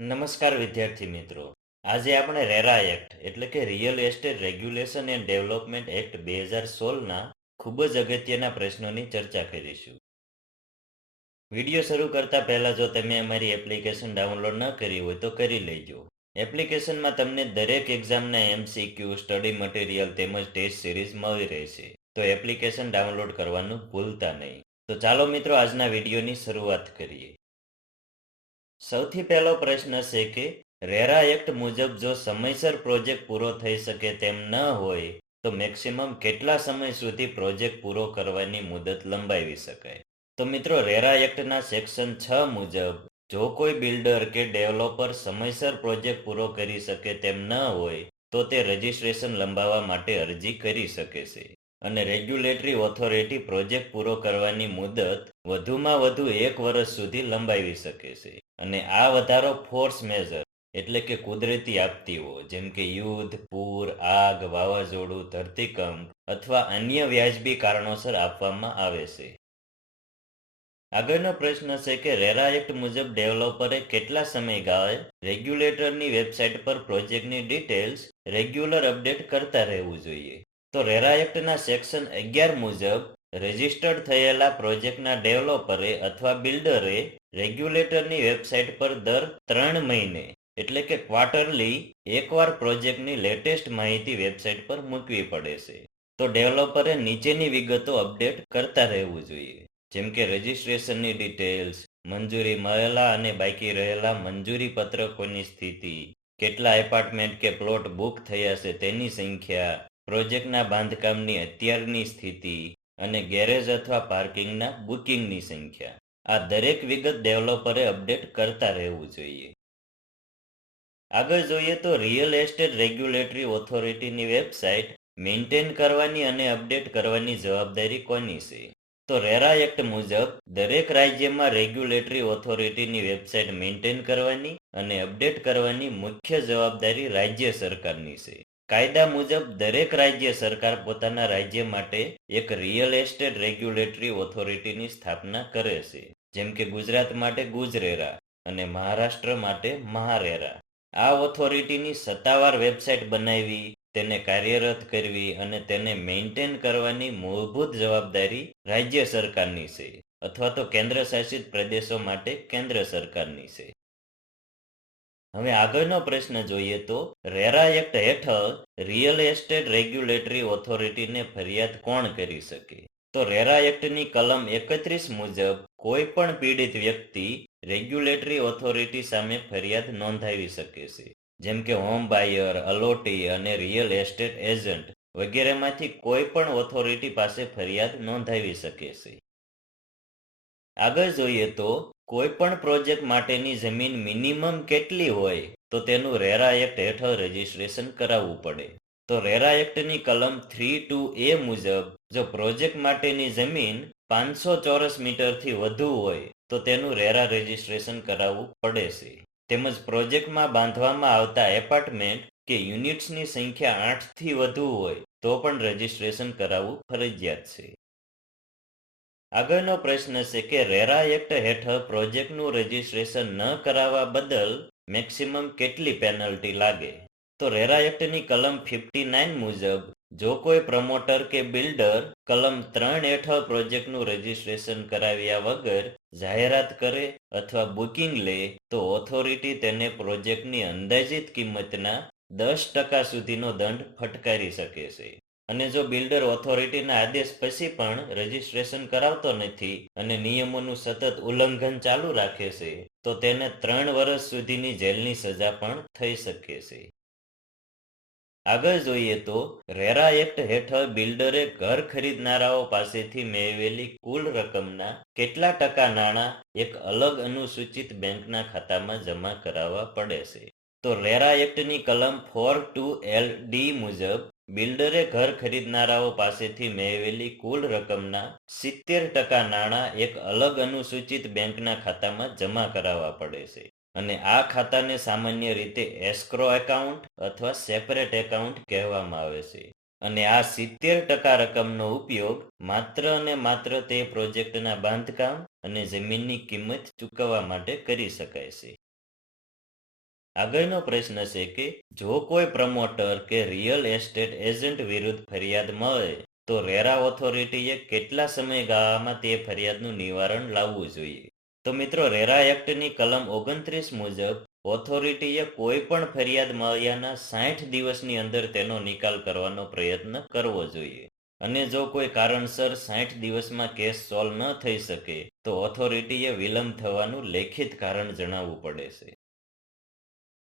નમસ્કાર વિદ્યાર્થી મિત્રો. આજે આપણે રેરા એક્ટ એટલે કે real estate regulation and development act 2016ના ખૂબ જ અગત્યના પ્રશ્નોની ચર્ચા કરીશું. વિડીયો શરૂ કરતા પહેલા જો તમે અમારી એપ્લિકેશન ડાઉનલોડ ન કરી હોય તો કરી લેજો. એપ્લિકેશનમાં તમને દરેક એક્ઝામના MCQ, સ્ટડી મટીરિયલ તેમજ ટેસ્ટ સિરીઝ મળી રહેશે. તો એપ્લિકેશન ડાઉનલોડ કરવાનું ભૂલતા નહીં. તો ચાલો મિત્રો આજના વિડીયોની શરૂઆત કરીએ. સૌથી પહેલો પ્રશ્ન છે કે રેરા એક્ટ મુજબ જો સમયસર પ્રોજેક્ટ પૂરો થઈ શકે તેમ ન હોય તો મેક્સિમમ કેટલા સમય સુધી પ્રોજેક્ટ પૂરો કરવાની મુદત લંબાવી શકાય? તો મિત્રો, રેરા એક્ટના સેક્શન 6 મુજબ જો કોઈ બિલ્ડર કે ડેવલપર સમયસર પ્રોજેક્ટ પૂરો કરી શકે તેમ ન હોય તો તે રજિસ્ટ્રેશન લંબાવવા માટે અરજી કરી શકે છે. અને રેગ્યુલેટરી ઓથોરિટી પ્રોજેક્ટ પૂરો કરવાની મુદત વધુમાં વધુ 1 વર્ષ સુધી લંબાવી શકે છે. અને આ વધારો ફોર્સ મેજર એટલે કે કુદરતી આપત્તિઓ જેમ કે યુદ્ધ, પૂર, આગ, વાવાઝોડું, ધરતીકંપ અથવા અન્ય વ્યાજબી કારણોસર આપવામાં આવે છે. આગળનો પ્રશ્ન છે કે રેરા એક્ટ મુજબ ડેવલપરે કેટલા સમયગાળે રેગ્યુલેટરની વેબસાઇટ પર પ્રોજેક્ટની ડિટેલ્સ રેગ્યુલર અપડેટ કરતા રહેવું જોઈએ? તો રેરા એક્ટના સેક્શન 11 મુજબ રજિસ્ટર્ડ થયેલા પ્રોજેક્ટના ડેવલપરે અથવા બિલ્ડરે રેગ્યુલેટરની વેબસાઇટ પર દર 3 મહિને એટલે કે ક્વાર્ટરલી એકવાર પ્રોજેક્ટની લેટેસ્ટ માહિતી વેબસાઇટ પર મૂકવી પડે છે. તો ડેવલપરે નીચેની વિગતો અપડેટ કરતા રહેવું જોઈએ, જેમ કે રજિસ્ટ્રેશનની ડિટેલ્સ, મંજૂરી મળેલા અને બાકી રહેલા મંજૂરી પત્રકોની સ્થિતિ, કેટલા એપાર્ટમેન્ટ કે પ્લોટ બુક થયા છે તેની સંખ્યા, પ્રોજેક્ટના બાંધકામની અત્યારની સ્થિતિ અને ગેરેજ અથવા પાર્કિંગના બુકિંગની સંખ્યા. આ દરેક વિગત ડેવલપરે અપડેટ કરતા રહેવું જોઈએ. આગળ જોઈએ તો રિયલ એસ્ટેટ રેગ્યુલેટરી ઓથોરિટીની વેબસાઇટ મેન્ટેન કરવાની અને અપડેટ કરવાની જવાબદારી કોની છે? તો રેરા એક્ટ મુજબ દરેક રાજ્યમાં રેગ્યુલેટરી ઓથોરિટીની વેબસાઇટ મેન્ટેન કરવાની અને અપડેટ કરવાની મુખ્ય જવાબદારી રાજ્ય સરકારની છે. કાયદા મુજબ દરેક રાજ્ય સરકાર પોતાના રાજ્ય માટે એક રિયલ એસ્ટેટ રેગ્યુલેટરી ઓથોરિટીની સ્થાપના કરે છે. જેમ કે ગુજરાત માટે ગુજરારા અને મહારાષ્ટ્ર માટે મહારેરા. આ ઓથોરિટીની સત્તાવાર વેબસાઇટ બનાવવી, તેને કાર્યરત કરવી અને તેને મેન્ટેન કરવાની મૂળભૂત જવાબદારી રાજ્ય સરકારની છે અથવા તો કેન્દ્ર શાસિત પ્રદેશો માટે કેન્દ્ર સરકારની છે. હવે આગળનો પ્રશ્ન જોઈએ તો રેરા એક્ટ હેઠળ રિયલ એસ્ટેટ રેગ્યુલેટરી ઓથોરિટીને ફરિયાદ કોણ કરી શકે? તો રેરા એક્ટની કલમ 31 મુજબ કોઈ પણ પીડિત વ્યક્તિ રેગ્યુલેટરી ઓથોરિટી સામે ફરિયાદ નોંધાવી શકે છે. જેમ કે હોમ બાયર, અલોટી અને રિયલ એસ્ટેટ એજન્ટ વગેરેમાંથી કોઈ પણ ઓથોરિટી પાસે ફરિયાદ નોંધાવી શકે છે. આગળ જોઈએ તો કોઈ પણ પ્રોજેક્ટ માટેની જમીન મિનિમમ કેટલી હોય તો તેનું રેરા એક્ટ હેઠળ રજિસ્ટ્રેશન કરાવવું પડે. તો રેરા એક્ટની કલમ 32A મુજબ જો પ્રોજેક્ટ માટેની જમીન 500 ચોરસ મીટરથી વધુ હોય તો તેનું રેરા રજિસ્ટ્રેશન કરાવવું પડે છે. તેમજ પ્રોજેક્ટમાં બાંધવામાં આવતા એપાર્ટમેન્ટ કે યુનિટ્સની સંખ્યા 8થી વધુ હોય તો પણ રજિસ્ટ્રેશન કરાવવું ફરજિયાત છે. આગળનો પ્રશ્ન છે કે રેરા એક્ટ હેઠળ પ્રોજેક્ટનું રજિસ્ટ્રેશન ન કરાવવા બદલ મેક્સિમમ કેટલી પેનલ્ટી લાગે? તો રેરા એક્ટની કલમ 59 મુજબ જો કોઈ પ્રમોટર કે બિલ્ડર કલમ 3 હેઠળ પ્રોજેક્ટનું રજિસ્ટ્રેશન કરાવ્યા વગર જાહેરાત કરે અથવા બુકિંગ લે તો ઓથોરિટી તેને પ્રોજેક્ટની અંદાજિત કિંમતના 10% સુધીનો દંડ ફટકારી શકે છે. અને જો બિલ્ડર ઓથોરિટીના આદેશ પછી પણ રજિસ્ટ્રેશન કરાવતો નથી અને નિયમોનું સતત ઉલ્લંઘન ચાલુ રાખે છે તો તેને 3 વર્ષ સુધીની જેલની સજા પણ થઈ શકે છે. આગળ જોઈએ તો રેરા એક્ટ હેઠળ બિલ્ડરે ઘર ખરીદનારાઓ પાસેથી મેળવેલી કુલ રકમના કેટલા ટકા નાણાં એક અલગ અનુસૂચિત બેંકના ખાતામાં જમા કરાવવા પડે છે? તો રેરા એક્ટની કલમ 42LD મુજબ બિલ્ડરે ઘર ખરીદનારાઓ પાસેથી મેળવેલી કુલ રકમના 70% નાણાં એક અલગ અનુસૂચિત બેંકના ખાતામાં જમા કરાવવા પડે છે. અને આ ખાતાને સામાન્ય રીતે એસ્ક્રો એકાઉન્ટ અથવા સેપરેટ એકાઉન્ટ કહેવામાં આવે છે. અને આ 70% રકમનો ઉપયોગ માત્ર અને માત્ર તે પ્રોજેક્ટના બાંધકામ અને જમીનની કિંમત ચૂકવવા માટે કરી શકાય છે. આગળનો પ્રશ્ન છે કે જો કોઈ પ્રમોટર કે રિયલ એસ્ટેટ એજન્ટ વિરુદ્ધ ફરિયાદ મળે તો રેરા ઓથોરિટીએ કેટલા સમયગાળામાં તે ફરિયાદનું નિવારણ લાવવું જોઈએ? તો મિત્રો, રેરા એક્ટની કલમ 29 મુજબ ઓથોરિટીએ કોઈ પણ ફરિયાદ મળ્યાના 60 દિવસની અંદર તેનો નિકાલ કરવાનો પ્રયત્ન કરવો જોઈએ. અને જો કોઈ કારણસર 60 દિવસમાં કેસ સોલ્વ ન થઈ શકે તો ઓથોરિટીએ વિલંબ થવાનું લેખિત કારણ જણાવવું પડે છે.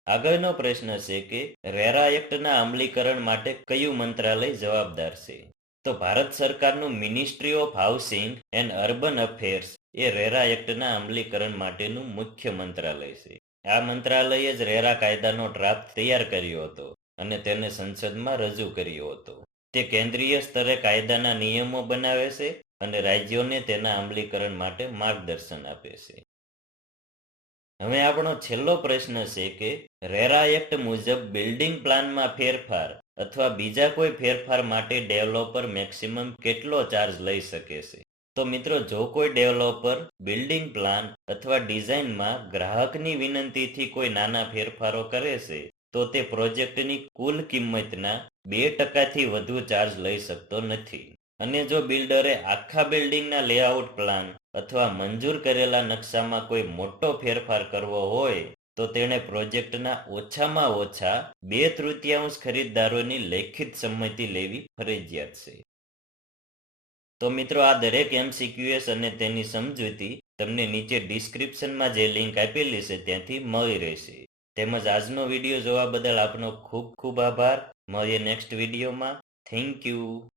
આગળનો પ્રશ્ન છે કે રેરા એક્ટના અમલીકરણ માટે કયું મંત્રાલય જવાબદાર છે? તો ભારત સરકારનું ministry of housing and urban affairs એ રેરા એક્ટના અમલીકરણ માટેનું મુખ્ય મંત્રાલય છે. આ મંત્રાલયે જ રેરા કાયદાનો ડ્રાફ્ટ તૈયાર કર્યો હતો અને તેને સંસદમાં રજૂ કર્યો હતો. તે કેન્દ્રીય સ્તરે કાયદાના નિયમો બનાવે છે અને રાજ્યોને તેના અમલીકરણ માટે માર્ગદર્શન આપે છે. હવે આપણો છેલ્લો પ્રશ્ન છે કે રેરા એક્ટ મુજબ બિલ્ડિંગ પ્લાનમાં ફેરફાર અથવા બીજા કોઈ ફેરફાર માટે ડેવલપર મેક્સિમમ કેટલો ચાર્જ લઈ શકે છે? તો મિત્રો, જો કોઈ ડેવલપર બિલ્ડિંગ પ્લાન અથવા ડિઝાઇનમાં ગ્રાહકની વિનંતીથી કોઈ નાના ફેરફારો કરે છે તો તે પ્રોજેક્ટની કુલ કિંમતના 2%થી વધુ ચાર્જ લઈ શકતો નથી. અને જો બિલ્ડરે આખા બિલ્ડિંગના લેઆઉટ પ્લાન અથવા મંજૂર કરેલા નકશામાં કોઈ મોટો ફેરફાર કરવો હોય તો તેણે પ્રોજેક્ટના ઓછામાં ઓછા 2/3 ખરીદદારોની લેખિત સંમતિ લેવી ફરજિયાત છે. તો મિત્રો, આ દરેક MCQs અને તેની સમજૂતી તમને નીચે ડિસ્ક્રિપ્શનમાં જે લિંક આપેલી છે ત્યાંથી મળી રહેશે. તેમજ આજનો વિડીયો જોવા બદલ આપનો ખૂબ ખૂબ આભાર. મળીએ નેક્સ્ટ વિડીયોમાં. Thank you.